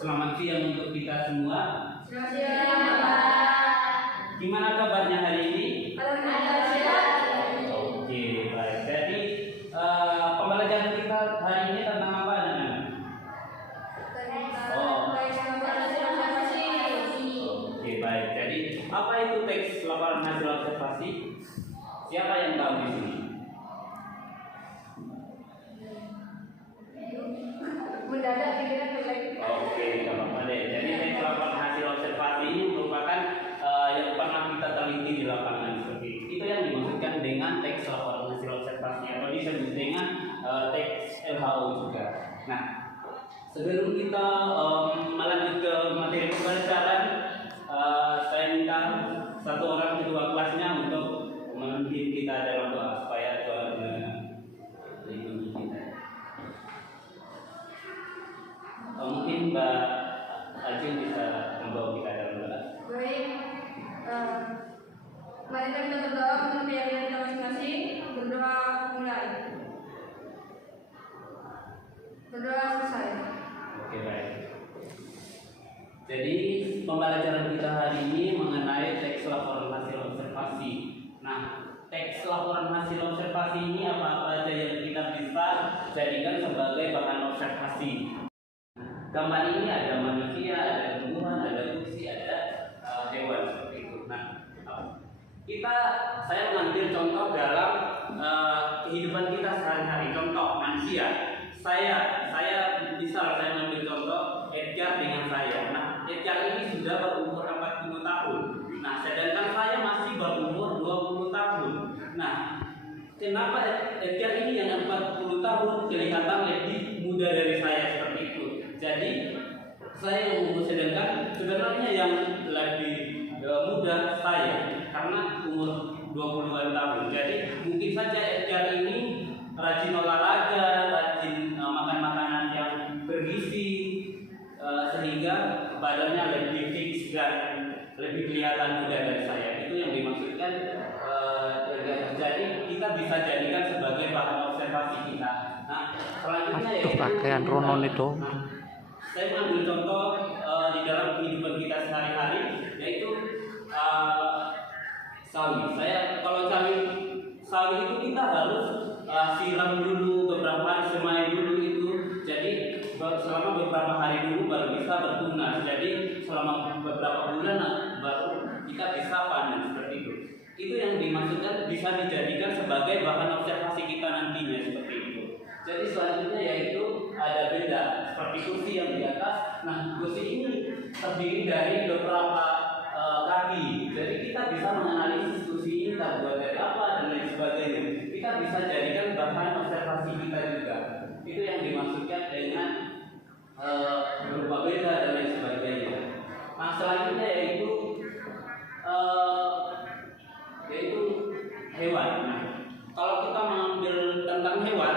Selamat siang untuk kita semua. Selamat siang, Bapak. Gimana kabarnya hari ini? Alhamdulillah. Oke, baik. Jadi pembelajaran kita hari ini tentang apa, anak-anak? Oke, baik. Jadi apa itu teks laporan hasil observasi? Siapa yang tahu di sini? Mendadak pikiran jelek. Oke, tidak apa-apa deh. Jadi teks laporan hasil observasi ini merupakan yang pernah kita teliti di lapangan seperti itu. Itu yang dimaksudkan dengan teks laporan hasil observasi atau disebut dengan teks LHO juga. Nah, sebelum kita melanjut ke materi pembelajaran, saya minta satu orang ketua kelasnya untuk memimpin kita dalam doa supaya doa melindungi kita. Mungkin Mbak Ajeng bisa membawa kita dalam doa. Baik. Mari kita berdoa untuk keyakinan kita masing-masing. Berdoa mulai. Berdoa selesai. Oke, baik. Jadi pembelajaran kita hari ini mengenai teks laporan hasil observasi. Nah, teks laporan hasil observasi ini apa aja yang kita bisa jadikan sebagai bahan observasi. Gambar ini ada manusia, ada tumbuhan, ada kursi, ada hewan seperti itu. Nah, saya mengambil contoh dalam kehidupan kita sehari-hari. Contoh manusia. Saya mengambil contoh Edgar dengan saya. Nah, Edgar ini sudah berumur 40 tahun. Nah, sedangkan saya masih berumur 20 tahun. Nah, kenapa Edgar ini yang 40 tahun kelihatan lebih muda dari saya seperti itu? Jadi, saya yang umur sedangkan sebenarnya yang lebih muda saya karena umur 20 tahun. Jadi, mungkin saja Edgar ini rajin olahraga, rajin makan makanan yang bergizi, sehingga badannya lebih fix dan lebih kelihatan muda dari saya. Itu yang dimaksudkan. Jadi kita bisa jadikan sebagai bahan observasi kita. Nah, selanjutnya yaitu pakaian Ronon itu. Saya mengambil contoh di dalam kehidupan kita sehari-hari, yaitu sawi. Kalau sawi itu kita harus siram dulu beberapa hari, semai dulu itu. Jadi selama beberapa hari dulu baru bisa bertunas. Jadi selama beberapa bulan baru kita bisa panen seperti itu. Itu yang dimaksudkan bisa dijadikan sebagai bahan observasi kita nantinya seperti itu. Jadi selanjutnya yaitu ada benda seperti kursi yang di atas. Nah, kursi ini terdiri dari beberapa kaki. Jadi kita bisa menganalisis kursi ini terbuat dari apa dan lain sebagainya. Kita bisa jadikan bahan observasi kita juga. Itu yang dimaksudkan dengan berupa benda dan lain sebagainya. Nah, selanjutnya yaitu hewan. Nah, kalau kita mengambil tentang hewan,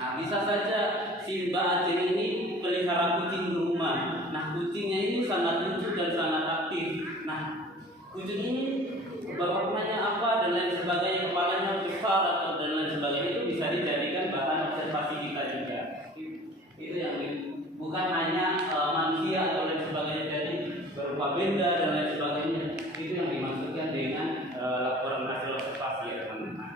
nah bisa saja si Mbak Ajeng ini pelihara kucing di rumah. Nah, kucingnya ini sangat lucu dan sangat aktif. Nah, kucing ini bapaknya apa dan lain sebagainya, kepalanya besar atau dan lain sebagainya, itu bisa dijadikan bahan observasi kita juga. Itu yang bukan hanya manusia atau lain sebagainya, jadi berupa benda dan lain sebagainya. Itu yang dimaksudkan dengan laporan hasil observasi ya teman-teman.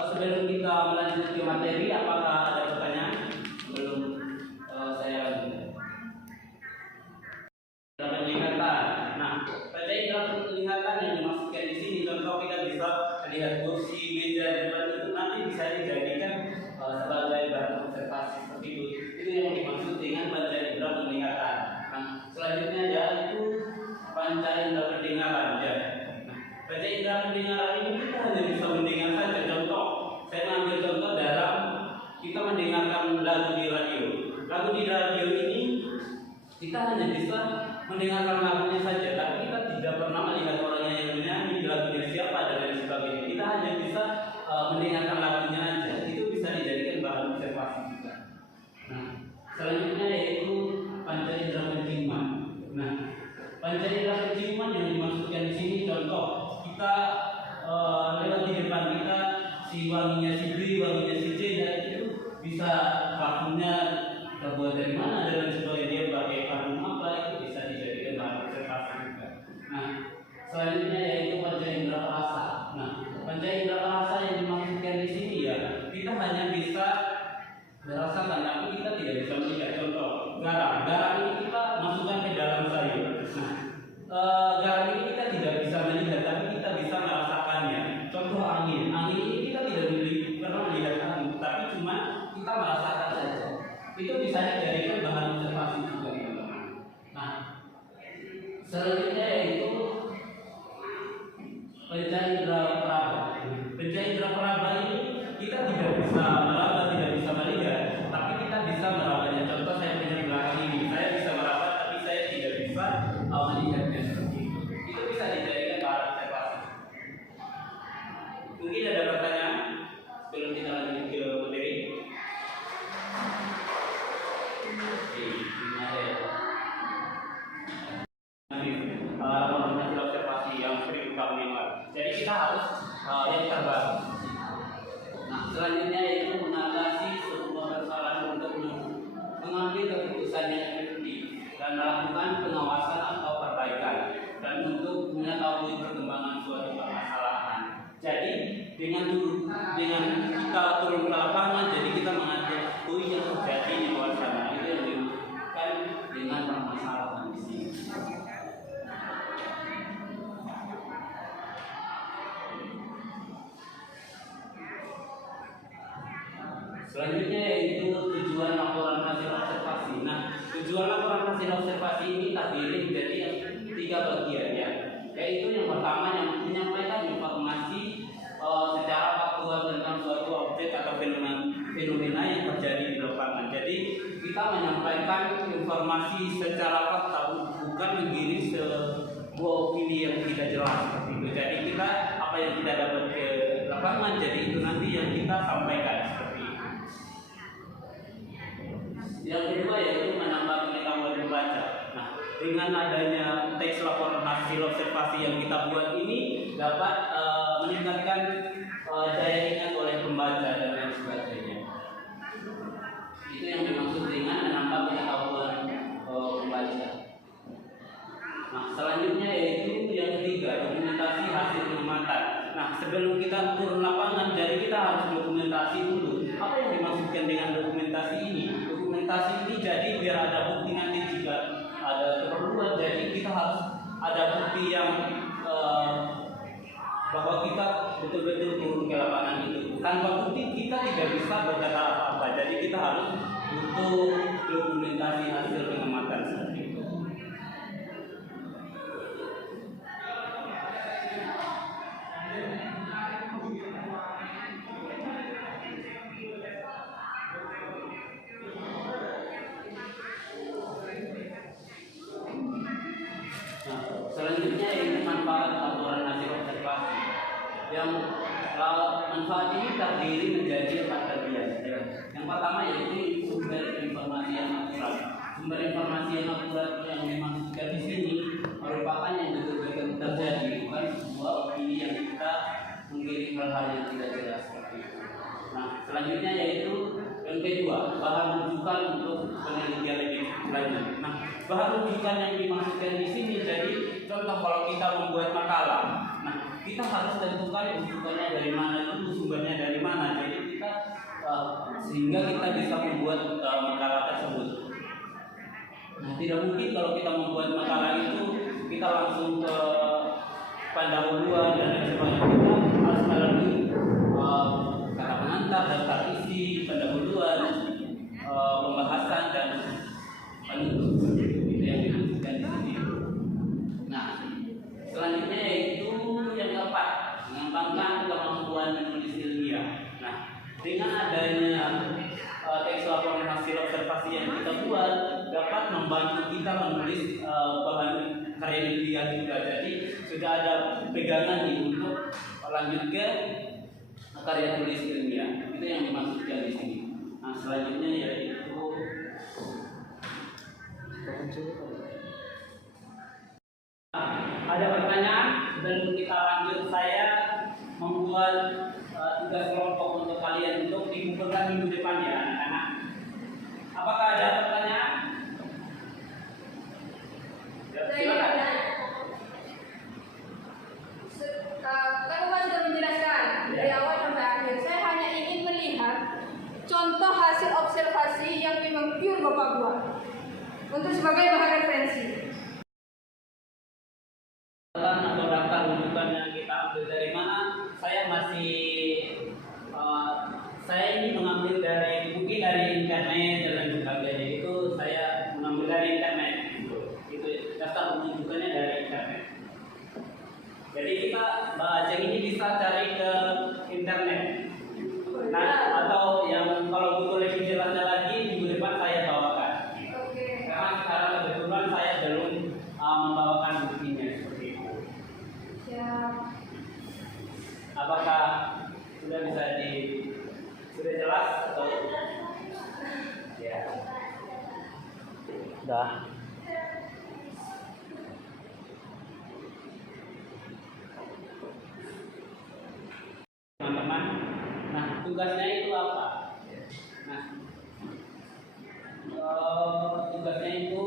Sebelum kita melanjut ke materi, apakah ada pertanyaan? Belum saya lanjut. Penglihatan. Nah, pada indera penglihatan yang dimaksudkan di sini, contoh kita bisa lihat kursi, meja, dan itu nanti bisa dijadikan sebagai bahan observasi seperti itu. Itu yang dimaksud dengan pada indera penglihatan. Nah, selanjutnya yaitu panca indera pendengaran. Ya. Nah, pada indera pendengaran ini kita hanya bisa mendengar saja. Contoh, saya mengambil contoh dalam kita mendengarkan lagu di radio. Lagu di radio ini kita hanya bisa mendengarkan lagunya saja, tapi kita tidak pernah melihat orangnya yang menyanyi, lagunya siapa dan lain sebagainya. Kita hanya bisa mendengarkan lagunya aja. Itu bisa dijadikan bahan observasi kita. Nah, selanjutnya yaitu panca indera penciuman. Nah, panca indera penciuman yang dimaksudkan di sini contoh kita lewat di depan kita si wanginya si B, wanginya si C, dan itu bisa parfumnya terbuat dari mana dan sebagainya, dia pakai parfum apa, itu bisa dijadikan bahan observasi juga. Nah, selanjutnya yaitu panca indera perasa. Nah, panca indera perasa yang dimaksudkan di sini ya, kita hanya bisa merasakan, tapi kita tidak bisa melihat. Contoh, garam ini kita masukkan ke dalam sayur. Nah, garam ini kita tidak bisa melihat, tapi kita bisa merasakannya. Contoh angin ini kita tidak pernah melihat angin, tapi cuma kita merasakan saja. Itu bisa dijadikan bahan observasi juga, teman-teman. Nah, selanjutnya yaitu panca indera peraba. Panca indera peraba ini kita tidak bisa meraba, tidak bisa melihat, tapi kita bisa merabanya. Contoh saya punya di belakang ini, saya bisa meraba, tapi saya tidak bisa melihatnya seperti itu. Itu bisa dijadikan bahan observasi. Mungkin ada pertanyaan sebelum kita lanjut ke materi. Koordinasi observasi yang sering kita dengar. Jadi kita harus yang terbaru. Nah, selanjutnya yaitu mengatasi sebuah persoalan untuk mengambil keputusan yang efektif dan melakukan pengawasan atau perbaikan dan untuk mengetahui perkembangan suatu permasalahan. Jadi dengan kita turun ke lapangan, jadi kita mengetahui yang terjadi di luar sana. Itu yang dimaksudkan dengan permasalahan di sini. Selanjutnya yaitu tujuan laporan hasil observasi. Nah, tujuan laporan hasil observasi ini terdiri menjadi 3 bagian ya. Yaitu yang pertama yang menyampaikan informasi secara faktual tentang suatu objek atau fenomena yang terjadi di lapangan. Jadi kita menyampaikan informasi secara fakta, bukan menggiring sebuah opini yang tidak jelas seperti itu. Jadi kita apa yang kita dapat ke lapangan, jadi itu nanti yang kita sampaikan seperti itu. Yang kedua yaitu menambah pengetahuan membaca. Nah, dengan adanya teks laporan hasil observasi yang kita buat ini dapat meningkatkan daya ingat oleh pembaca dan lain sebagainya. Itu yang dimaksud dengan menambah pengetahuan pembaca. Nah, selanjutnya yaitu yang ketiga, dokumentasi hasil pengamatan. Nah, sebelum kita turun lapangan, jadi kita harus dokumentasi dulu. Apa yang dimaksudkan dengan dokumentasi ini? Dokumentasi ini jadi biar ada bukti nanti jika ada keperluan. Jadi kita harus ada bukti yang bahwa kita betul-betul turun ke lapangan itu. Tanpa bukti kita tidak bisa berkata apa-apa. Jadi kita harus butuh dokumentasi hasil pengamatan seperti itu. Selanjutnya ini manfaat laporan hasil observasi. Yang manfaat ini terdiri menjadi 4 bagian. Yang pertama yaitu sumber informasi yang akurat. Sumber informasi yang akurat yang dimaksudkan di sini merupakan yang betul-betul terjadi, bukan sebuah opini yang kita menggiring hal-hal yang tidak jelas seperti itu. Nah, selanjutnya yaitu yang kedua, bahan rujukan untuk penelitian lebih lanjut. Nah, bahan rujukan yang dimaksudkan di sini jadi contoh kalau kita membuat makalah. Nah, kita harus tentukan rujukannya dari mana dulu, sumbernya dari mana. Jadi kita sehingga kita bisa membuat makalah tersebut. Nah, tidak mungkin kalau kita membuat makalah itu kita langsung ke pendahuluan dan lain sebagainya. Kita harus melalui kata pengantar, daftar isi, pendahuluan, pembahasan dan penutup. Itu yang dimaksudkan di sini. Nah, selanjutnya yaitu yang keempat, mengembangkan kemampuan menulis ilmiah. Nah, dengan adanya teks laporan hasil observasi yang kita buat dapat membantu kita menulis bahan karya ilmiah juga. Jadi sudah ada pegangan nih untuk lanjut ke karya tulis ilmiah. Itu yang dimaksudkan di sini. Nah, selanjutnya yaitu ada pertanyaan sebelum kita lanjut. Saya membuat tugas kelompok untuk kalian. kalian untuk dikumpulkan minggu depan ya anak-anak. Apakah ada pertanyaan? Ya, silakan. Kan Bapak sudah menjelaskan dari awal sampai akhir. Saya hanya ingin melihat contoh hasil observasi yang memang pure Bapak buat untuk sebagai bahan referensi. Atau daftar rujukannya kita ambil dari mana? Saya ini mengambil dari mungkin dari internet dan lain sebagainya. Itu saya mengambil dari internet. Itu daftar rujukannya dari internet. Jadi kita bahas yang ini bisa cari ke internet. Nah, atau yang kalau butuh lebih jelasnya lagi minggu depan saya bawakan. Oke. Karena sekarang kebetulan saya belum membawakan buktinya seperti itu. Siap. Apakah sudah sudah jelas atau ya? Sudah. Teman-teman, nah tugasnya itu apa? Nah, tugasnya itu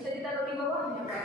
Bisa ditaruh di bawahnya, Pak.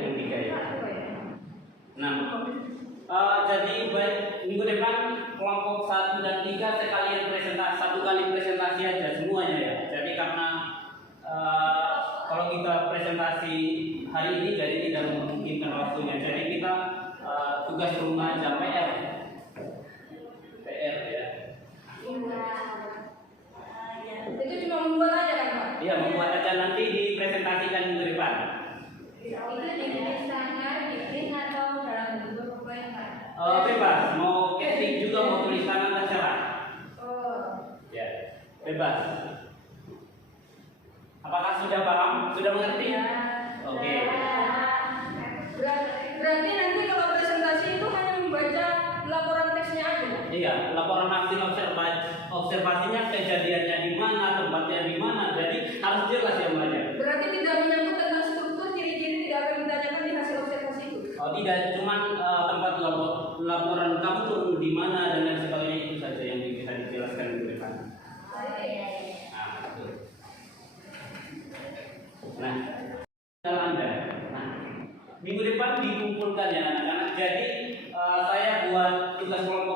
yang tiga ya. Nah, jadi baik minggu depan kelompok 1 dan 3 sekalian presentasi, 1 kali presentasi aja semuanya ya. Jadi karena kalau kita presentasi hari ini jadi tidak memungkinkan waktunya. Jadi kita tugas rumah aja PR ya. Itu cuma membuat aja kan, Pak? Iya, membuat aja nanti dipresentasikan minggu depan. Itu dibikin sana, bikin atau dalam bentuk PowerPoint, Pak? Bebas, mau ketik juga mau tulisan terserah. Oh. Ya, bebas. Apakah sudah paham? Sudah mengerti? Ya. Oke. Berarti nanti kalau presentasi itu hanya membaca laporan teksnya aja? Iya, laporan hasil observasinya kejadiannya di mana, tempatnya di mana. Jadi harus jelas yang banyak. Berarti tidak menyangkut tentang struktur, ciri-ciri tidak akan ditanyakan di hasil observasi itu? Oh, tidak, cuma tempat laporan kamu turun di mana dan lain sebagainya itu saja yang bisa dijelaskan di depan. Nah, betul. Nah, Anda. Nah, minggu depan dikumpulkan ya anak-anak. Jadi saya buat tugas kelompok